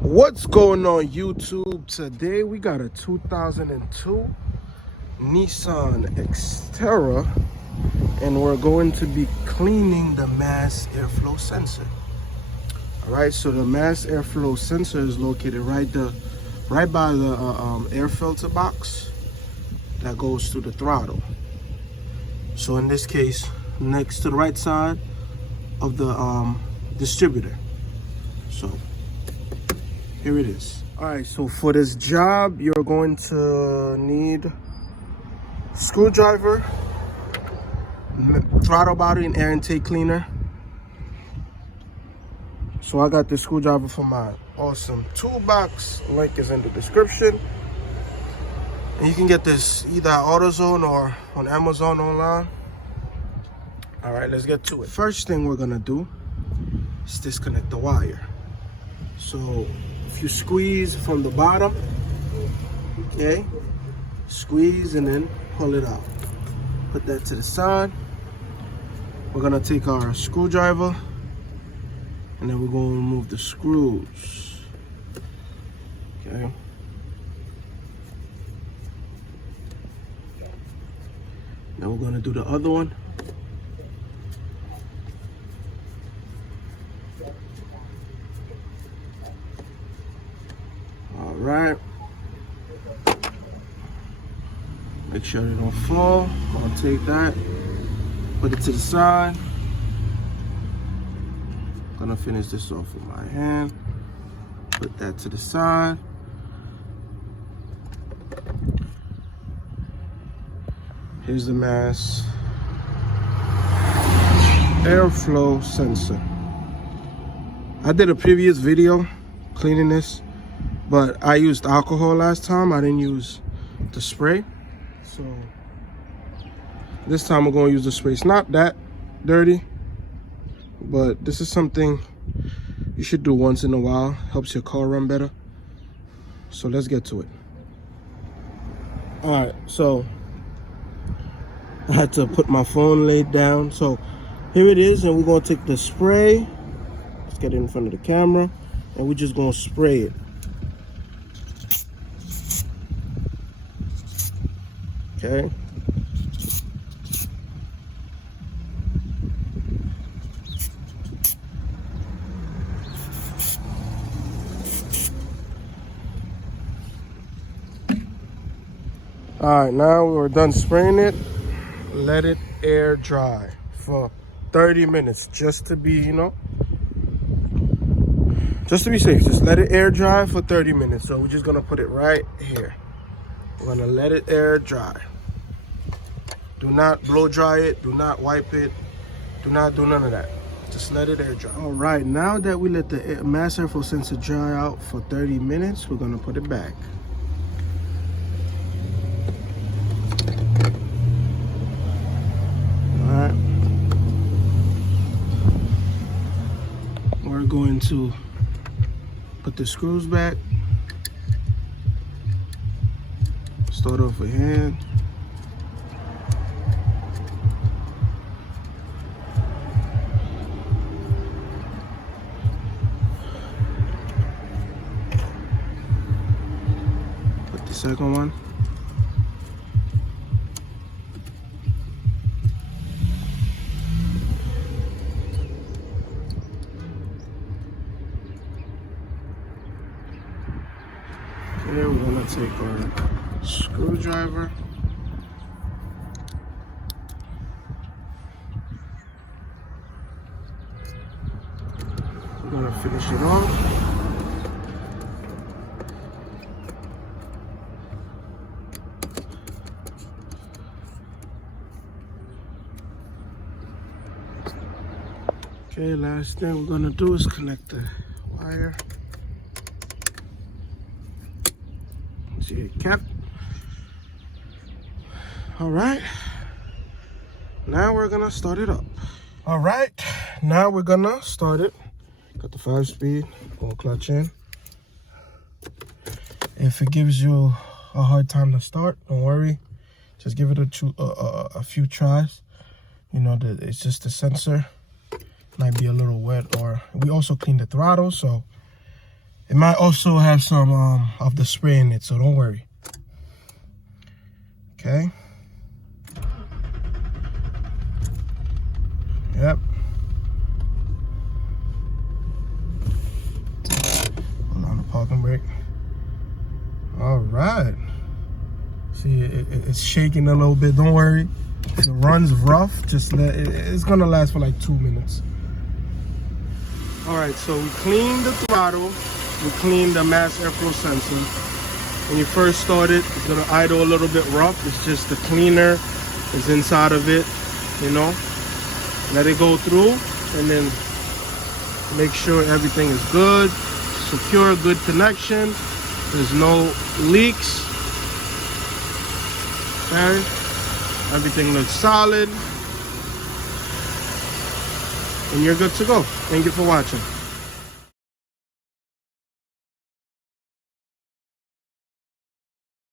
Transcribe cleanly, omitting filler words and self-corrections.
What's going on YouTube? Today we got a 2002 Nissan Xterra and we're going to be cleaning the mass airflow sensor. Alright, so the mass airflow sensor is located right by the air filter box that goes through the throttle. So in this case, next to the right side of the distributor. So here it is. All right, so for this job, you're going to need screwdriver, throttle body, and air intake cleaner. So I got this screwdriver for my awesome toolbox. Link is in the description. And you can get this either at AutoZone or on Amazon online. All right, let's get to it. First thing we're gonna do is disconnect the wire. So if you squeeze from the bottom, okay, squeeze and then pull it out. Put that to the side. We're gonna take our screwdriver and then we're gonna remove the screws. Okay. Now we're gonna do the other one. All right. Make sure they don't fall. I'll take that, put it to the side. Gonna finish this off with my hand. Put that to the side. Here's the mass airflow sensor. I did a previous video cleaning this, but I used alcohol last time. I didn't use the spray. So this time we're going to use the spray. It's not that dirty, but this is something you should do once in a while. Helps your car run better. So let's get to it. All right, so I had to put my phone laid down. So here it is, and we're going to take the spray. Let's get it in front of the camera, and we're just going to spray it. Okay. All right, now we're done spraying it. Let it air dry for 30 minutes just to be, just to be safe. Just let it air dry for 30 minutes. So we're just gonna put it right here. We're gonna let it air dry. Do not blow dry it, do not wipe it, do not do none of that. Just let it air dry. All right, now that we let the mass airflow sensor dry out for 30 minutes, we're gonna put it back. All right. We're going to put the screws back. Start off with hand. Put the second one. Okay, we're gonna take our screwdriver. We're gonna finish it off. Okay, last thing we're gonna do is connect the wire. See it kept. All right, now we're gonna start it up. All right, now we're gonna start it. Got the 5-speed, gonna clutch in. If it gives you a hard time to start, don't worry. Just give it a few tries. It's just the sensor. Might be a little wet, or we also cleaned the throttle, so It might also have some of the spray in it, so don't worry. Okay. Yep. Hold on the parking brake. All right. See, it's shaking a little bit. Don't worry. If it runs rough, just let it. It's gonna last for like 2 minutes. All right. So we cleaned the throttle. We cleaned the mass airflow sensor. When you first start it, it's gonna idle a little bit rough. It's just the cleaner is inside of it. You know. Let it go through, and then make sure everything is good, secure, good connection. There's no leaks. Okay, everything looks solid, and you're good to go. Thank you for watching.